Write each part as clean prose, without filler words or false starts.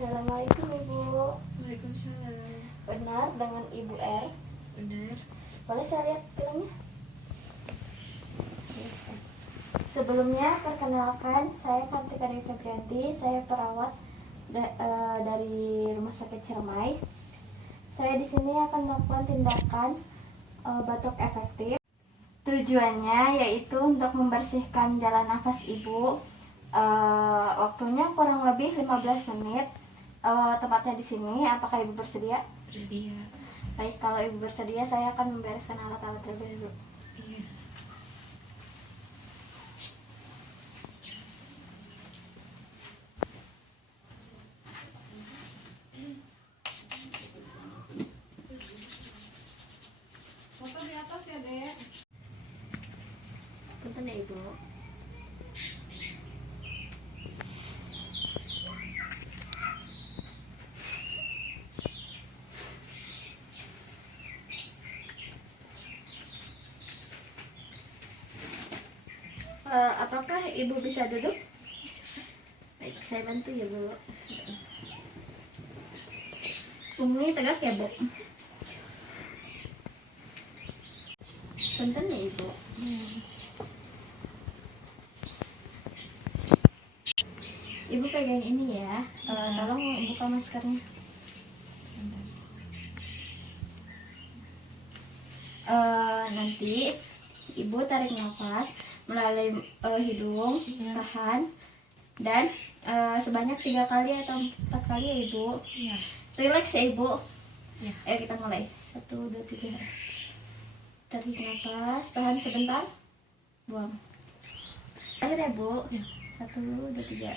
Assalamualaikum Ibu. Waalaikumsalam. Benar dengan Ibu R? Benar. Boleh saya lihat filmnya? Sebelumnya perkenalkan, saya Kartika Dewi Febrianti. Saya perawat dari Rumah Sakit Ciremai. Saya di sini akan melakukan tindakan batuk efektif. Tujuannya yaitu untuk membersihkan jalan nafas Ibu. Waktunya kurang lebih 15 menit. Tempatnya di sini. Apakah Ibu bersedia? Bersedia. Baik, kalau Ibu bersedia, saya akan membereskan alat-alat terlebih dahulu. Iya. Foto di atas ya, Dek. Punten ya Ibu. Apakah Ibu bisa duduk? Bisa. Baik, saya bantu ya Bu. Punggungnya tegak ya Bu. Punten ya Ibu. Ibu pegang ini ya. Tolong buka maskernya. Nanti Ibu tarik nafas melalui hidung, tahan, dan sebanyak 3 kali atau 4 kali ya Ibu. Iya. Relax ya Ibu. Iya. Ayo kita mulai. 1, 2, 3. Tarik nafas, tahan sebentar, buang. Akhir ya Bu. Iya. 1, 2, 3.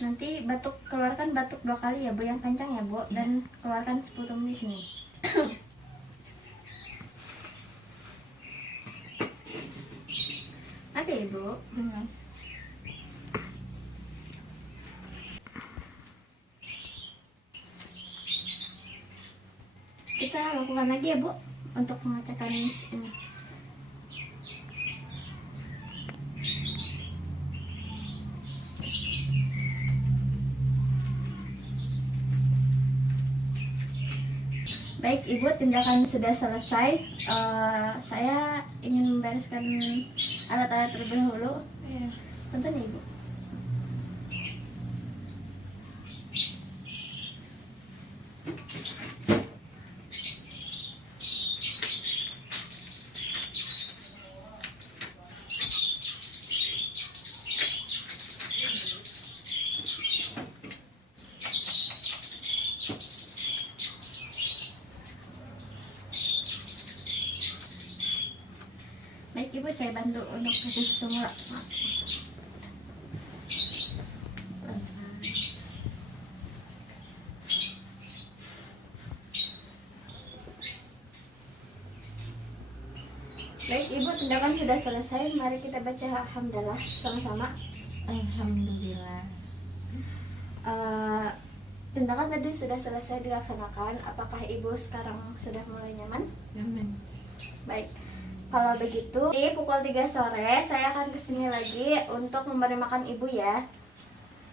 Nanti keluarkan batuk 2 kali ya Bu, yang kencang ya Bu, dan keluarkan sputum di sini. Oke Ibu. Kita lakukan lagi ya Bu untuk pengecekan ini. Baik Ibu, tindakan sudah selesai. Saya ingin membereskan alat-alat terlebih dahulu. Iya. Punten ya Ibu. Baik Ibu, saya bantu untuk kasih semua. Baik Ibu, tindakan sudah selesai. Mari kita baca alhamdulillah sama-sama. Alhamdulillah. Tindakan tadi sudah selesai dilaksanakan. Apakah Ibu sekarang sudah mulai nyaman? Nyaman. Baik, kalau begitu di pukul 3 sore saya akan kesini lagi untuk memberi makan Ibu ya.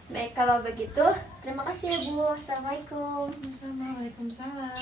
Baik, kalau begitu terima kasih ya Bu. Assalamualaikum. Waalaikumsalam.